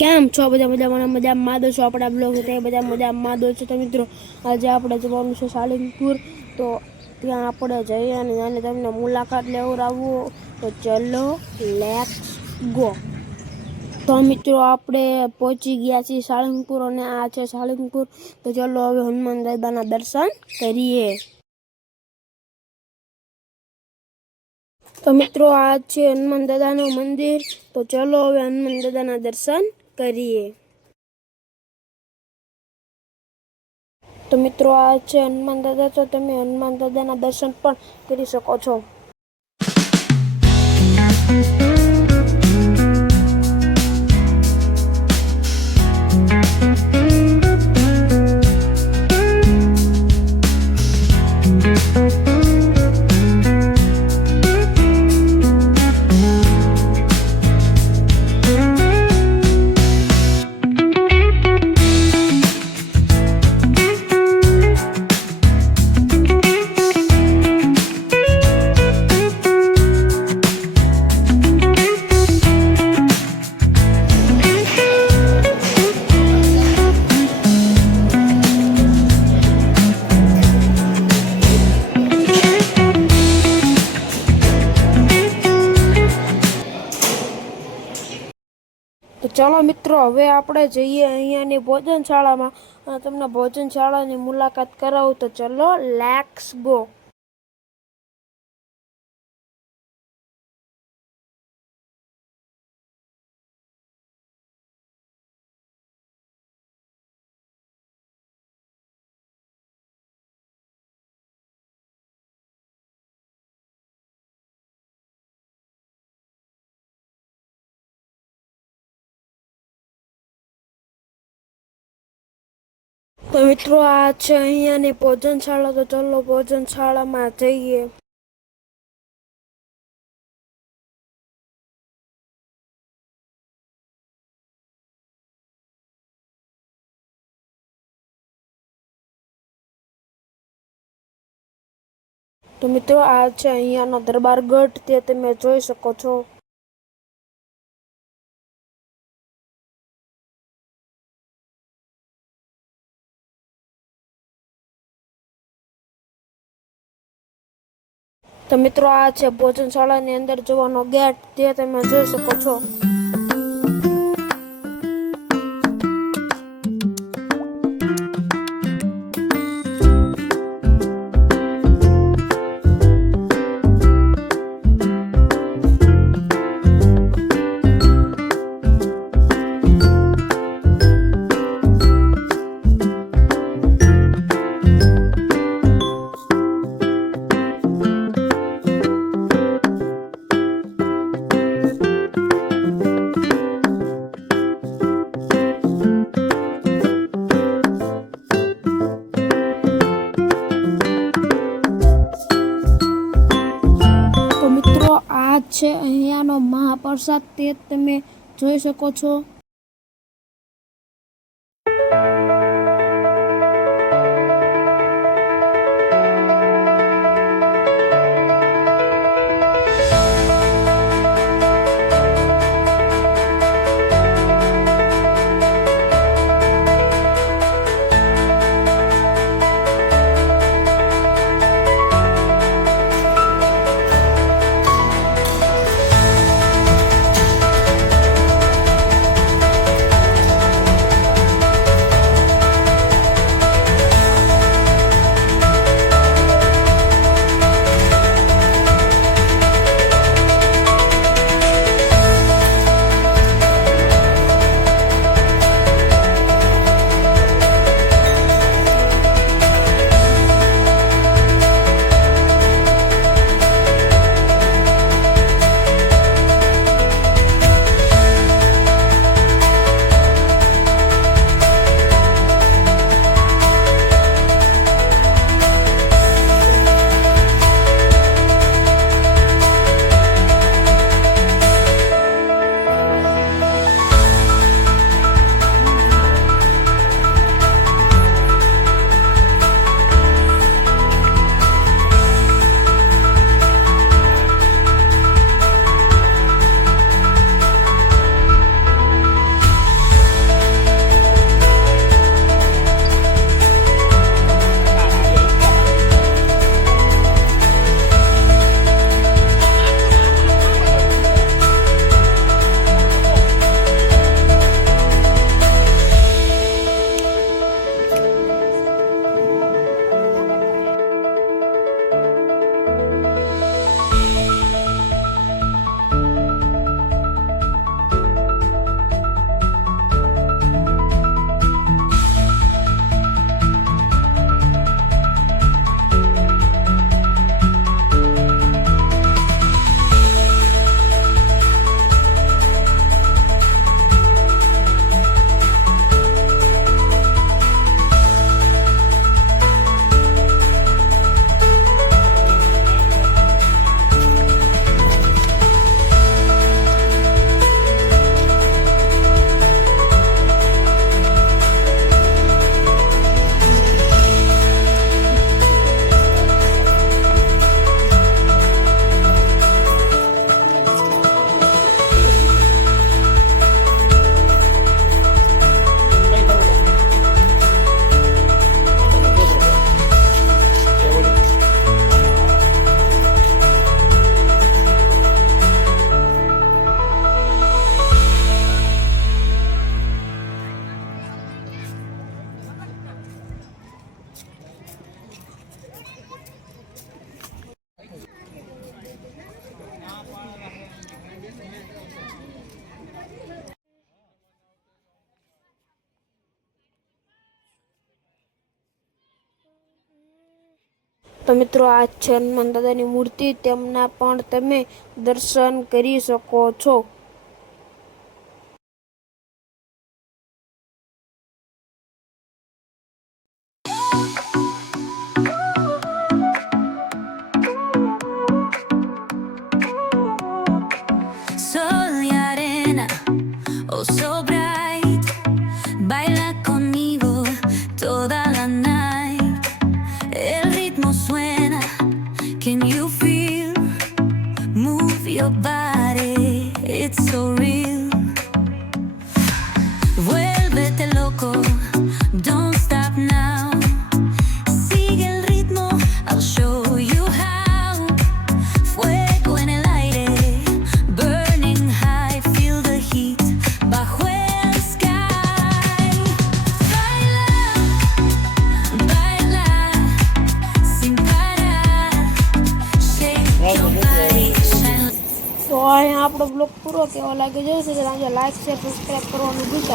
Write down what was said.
કેમ છો બધા મજામાં? મજામાં દો છો આપણા બ્લોગ તે બધા મજામાં દો છો તો મિત્રો, આજે આપણે જવાનું છે સાળંગપુર. તો ત્યાં આપણે જઈએ અને અને તમને મુલાકાત લેવડાવવું. તો ચલો લેટ્સ ગો તો મિત્રો, આપણે પહોંચી ગયા છીએ સાળંગપુર અને આ છે સાળંગપુર. તો ચલો હવે હનુમાન દાદાના દર્શન કરીએ. તો મિત્રો, આ છે હનુમાન દાદાનું મંદિર. તો ચલો હવે હનુમાન દાદાના દર્શન કરીએ. તો મિત્રો, આ છે હનુમાન દાદા. તો તમે હનુમાન દાદાના દર્શન પણ કરી શકો છો. ચલો મિત્રો, હવે આપણે જઈએ અહીંયાની ભોજનશાળામાં. તમને ભોજનશાળાની મુલાકાત કરાવું તો ચલો લેક્સ ગો તો મિત્રો, આ છે અહીંયાની ભોજનશાળા. તો ચલો ભોજનશાળામાં જઈએ. તો મિત્રો, આ છે અહીંયાનો દરબારગઢ તે તમે જોઈ શકો છો. તો મિત્રો આ છે ભોજનશાળાની અંદર જવાનો ગેટ તે તમે જોઈ શકો છો. અહીંયાનો મહાપ્રસાદ તે તમે જોઈ શકો છો. તો મિત્રો આ છે હનુમાન દાદાની મૂર્તિ તેમના પણ તમે દર્શન કરી શકો છો. આપણો બ્લોગ પૂરો કેવો લાગ્યો જોઈશે તો લાઈક શેર સબસ્ક્રાઈબ કરવાનું ભૂલતા